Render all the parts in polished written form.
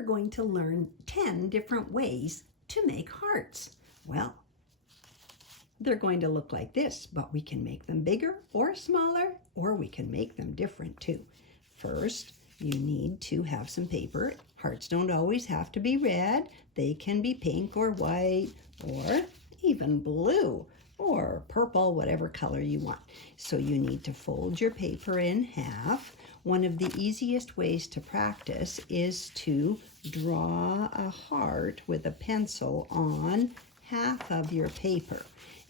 we're going to learn 10 different ways to make hearts. Well, they're going to look like this, but we can make them bigger or smaller, or we can make them different too. First, you need to have some paper. Hearts don't always have to be red. They can be pink or white or even blue or purple, whatever color you want. So you need to fold your paper in half. One of the easiest ways to practice is to draw a heart with a pencil on half of your paper.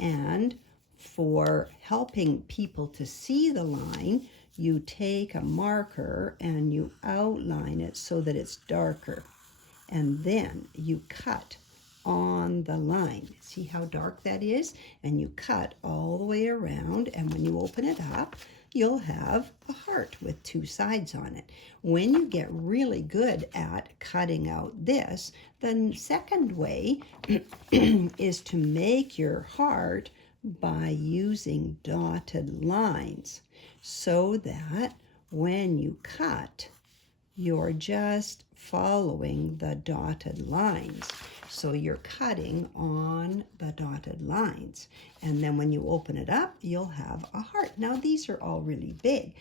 And for helping people to see the line, you take a marker and you outline it so that it's darker. And then you cut on the line. See how dark that is? And you cut all the way around, and when you open it up, you'll have a heart with two sides on it. When you get really good at cutting out this, the second way is to make your heart by using dotted lines so that when you cut, you're just following the dotted lines. So you're cutting on the dotted lines. And then when you open it up, you'll have a heart. Now these are all really big.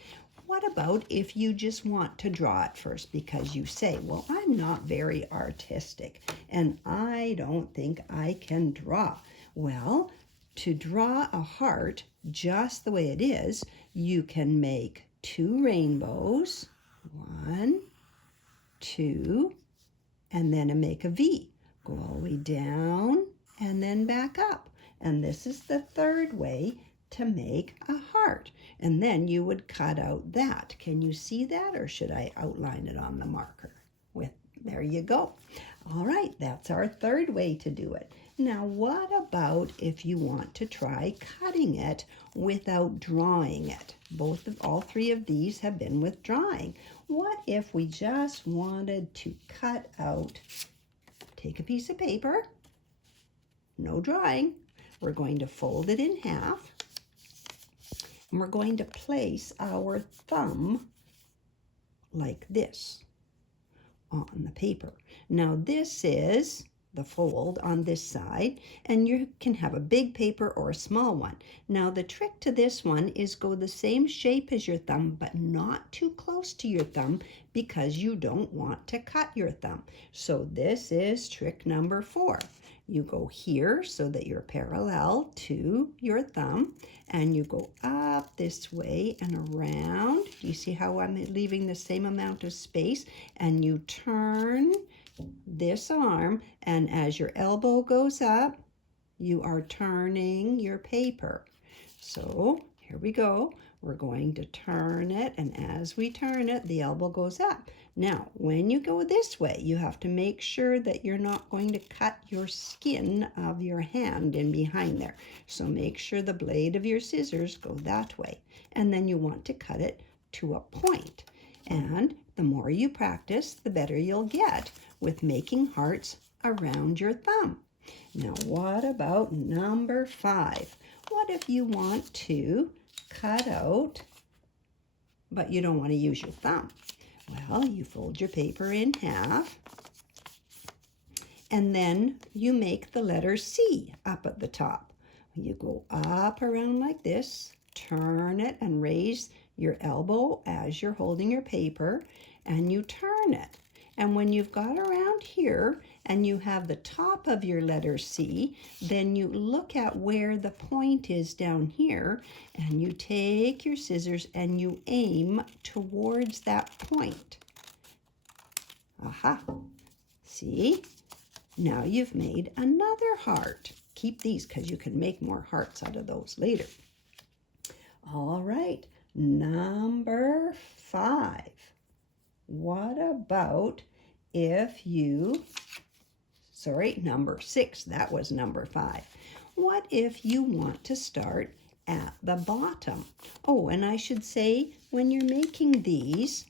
What about if you just want to draw it first because you say, well, I'm not very artistic and I don't think I can draw. Well, to draw a heart just the way it is, you can make two rainbows, 1, 2, and then make a V. Go all the way down and then back up. And this is the third way to make a heart. And then you would cut out that. Can you see that, or should I outline it on the marker? There you go. All right, that's our third way to do it. Now, what about if you want to try cutting it without drawing it? All three of these have been with drawing. What if we just wanted to cut out, take a piece of paper, no drawing, we're going to fold it in half, and we're going to place our thumb like this on the paper. Now this is the fold on this side, and you can have a big paper or a small one. Now the trick to this one is go the same shape as your thumb, but not too close to your thumb because you don't want to cut your thumb. So this is trick number 4. You go here so that you're parallel to your thumb, and you go up this way and around. Do you see how I'm leaving the same amount of space? And you turn this arm, and as your elbow goes up, you are turning your paper. So here we go. We're going to turn it, and as we turn it, the elbow goes up. Now, when you go this way, you have to make sure that you're not going to cut your skin of your hand in behind there. So make sure the blade of your scissors go that way. And then you want to cut it to a point. And the more you practice, the better you'll get with making hearts around your thumb. Now, what about number 5? What if you want to cut out, but you don't want to use your thumb? Well, you fold your paper in half, and then you make the letter C up at the top. You go up around like this, turn it, and raise your elbow as you're holding your paper, and you turn it. And when you've got around here and you have the top of your letter C, then you look at where the point is down here, and you take your scissors and you aim towards that point. Aha! See? Now you've made another heart. Keep these because you can make more hearts out of those later. All right, number 5. What about if you, number 6, that was number 5. What if you want to start at the bottom? Oh, and I should say, when you're making these,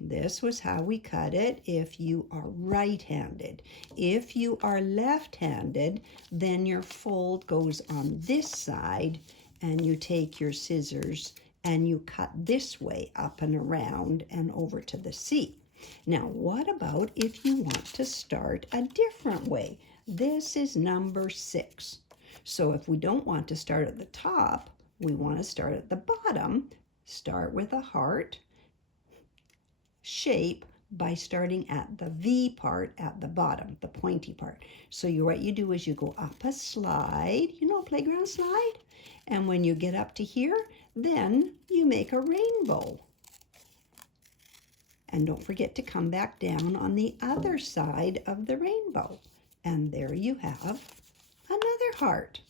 this was how we cut it if you are right-handed. If you are left-handed, then your fold goes on this side, and you take your scissors and you cut this way up and around and over to the C. Now, what about if you want to start a different way? This is number 6. So if we don't want to start at the top, we want to start at the bottom. Start with a heart shape by starting at the V part at the bottom, the pointy part. So what you do is you go up a slide, a playground slide, and when you get up to here, then you make a rainbow. And don't forget to come back down on the other side of the rainbow. And there you have another heart.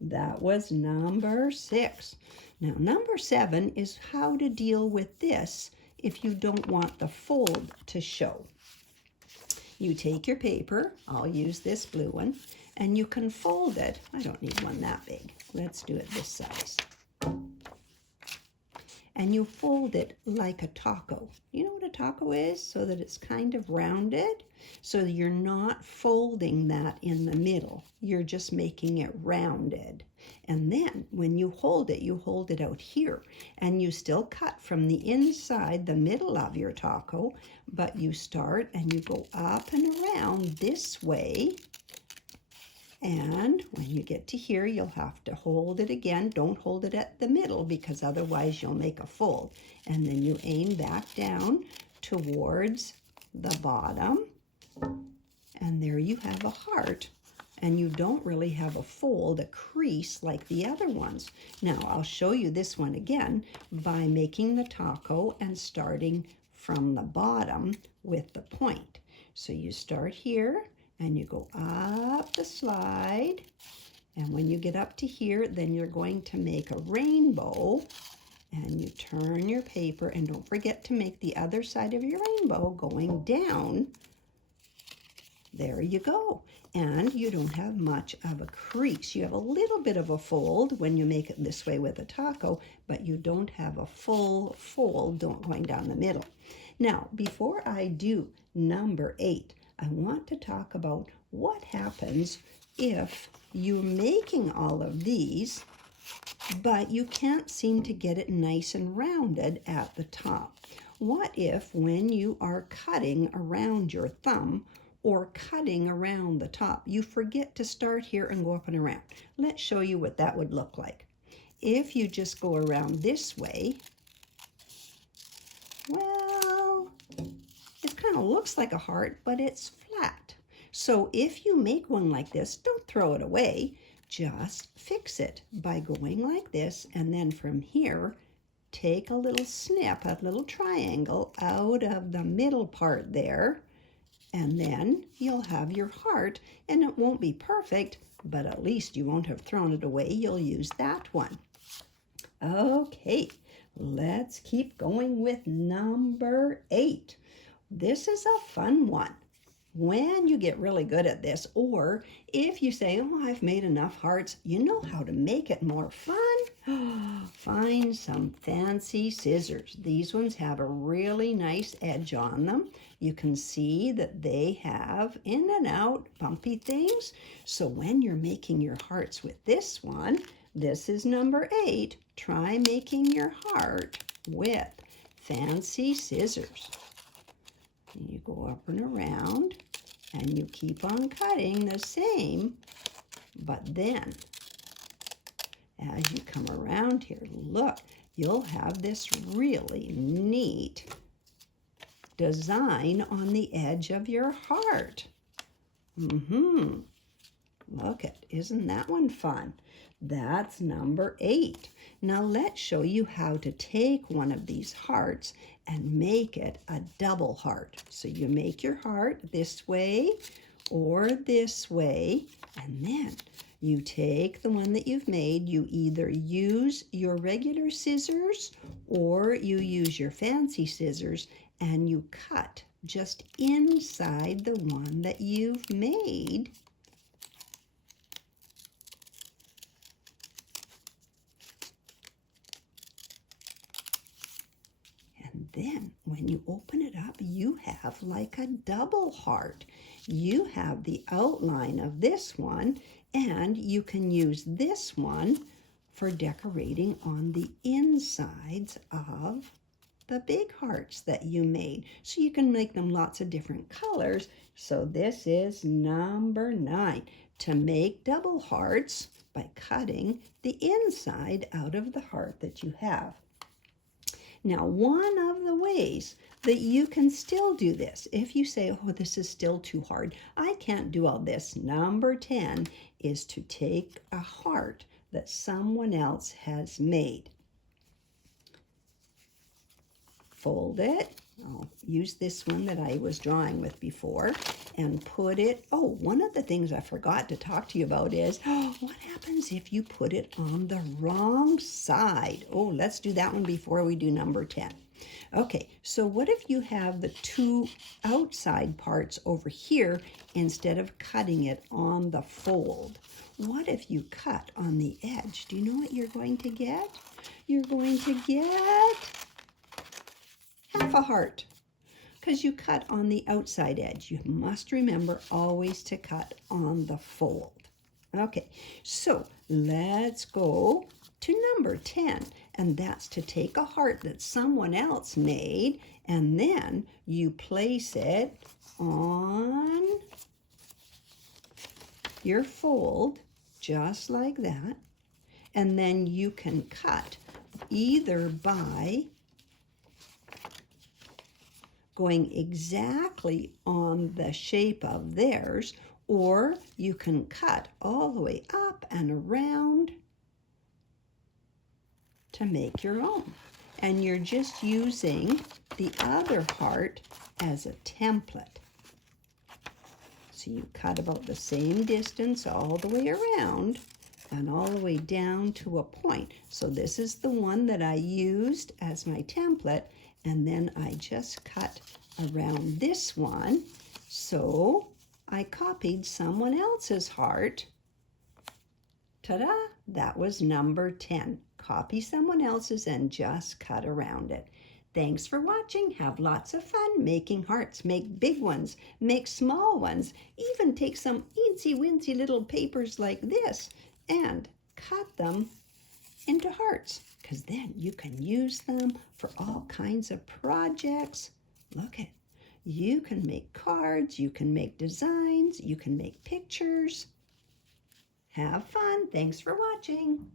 That was number 6. Now, number 7 is how to deal with this if you don't want the fold to show. You take your paper, I'll use this blue one, and you can fold it. I don't need one that big. Let's do it this size. And you fold it like a taco. You know what a taco is? So that it's kind of rounded. So you're not folding that in the middle. You're just making it rounded. And then when you hold it out here. And you still cut from the inside, the middle of your taco. But you start and you go up and around this way. And when you get to here, you'll have to hold it again. Don't hold it at the middle because otherwise you'll make a fold. And then you aim back down towards the bottom. And there you have a heart. And you don't really have a fold, a crease like the other ones. Now, I'll show you this one again by making the taco and starting from the bottom with the point. So you start here. And you go up the slide, and when you get up to here, then you're going to make a rainbow, and you turn your paper, and don't forget to make the other side of your rainbow going down. There you go. And you don't have much of a crease. You have a little bit of a fold when you make it this way with a taco, but you don't have a full fold going down the middle. Now, before I do number 8, I want to talk about what happens if you're making all of these, but you can't seem to get it nice and rounded at the top. What if when you are cutting around your thumb or cutting around the top, you forget to start here and go up and around? Let's show you what that would look like. If you just go around this way, well, it kind of looks like a heart, but it's flat. So if you make one like this, don't throw it away. Just fix it by going like this, and then from here, take a little snip, a little triangle out of the middle part there, and then you'll have your heart, and it won't be perfect, but at least you won't have thrown it away. You'll use that one. Okay, let's keep going with number 8. This is a fun one. When you get really good at this, or if you say, oh, I've made enough hearts, you know how to make it more fun? Find some fancy scissors. These ones have a really nice edge on them. You can see that they have in and out bumpy things. So when you're making your hearts with this one, this is number 8. Try making your heart with fancy scissors. You go up and around, and you keep on cutting the same, but then as you come around here, look, you'll have this really neat design on the edge of your heart. Look it, isn't that one fun? That's number 8. Now let's show you how to take one of these hearts and make it a double heart. So you make your heart this way or this way, and then you take the one that you've made. You either use your regular scissors or you use your fancy scissors, and you cut just inside the one that you've made. And then when you open it up, you have like a double heart. You have the outline of this one, and you can use this one for decorating on the insides of the big hearts that you made. So you can make them lots of different colors. So this is number 9, to make double hearts by cutting the inside out of the heart that you have. Now, one of the ways that you can still do this, if you say, oh, this is still too hard, I can't do all this, number 10 is to take a heart that someone else has made. Fold it. I'll use this one that I was drawing with before and put it, oh, one of the things I forgot to talk to you about is, oh, what happens if you put it on the wrong side? Oh, let's do that one before we do number 10. Okay, so what if you have the 2 outside parts over here instead of cutting it on the fold? What if you cut on the edge? Do you know what you're going to get? You're going to get half a heart, because you cut on the outside edge. You must remember always to cut on the fold. Okay, so let's go to number 10, and that's to take a heart that someone else made, and then you place it on your fold, just like that, and then you can cut either by going exactly on the shape of theirs, or you can cut all the way up and around to make your own. And you're just using the other heart as a template. So you cut about the same distance all the way around and all the way down to a point. So this is the one that I used as my template, and then I just cut around this one. So I copied someone else's heart. Ta-da! That was number 10. Copy someone else's and just cut around it. Thanks for watching. Have lots of fun making hearts. Make big ones, make small ones, even take some eensy-weensy little papers like this and cut them into hearts, because then you can use them for all kinds of projects. Look at, you can make cards, you can make designs, you can make pictures. Have fun. Thanks for watching.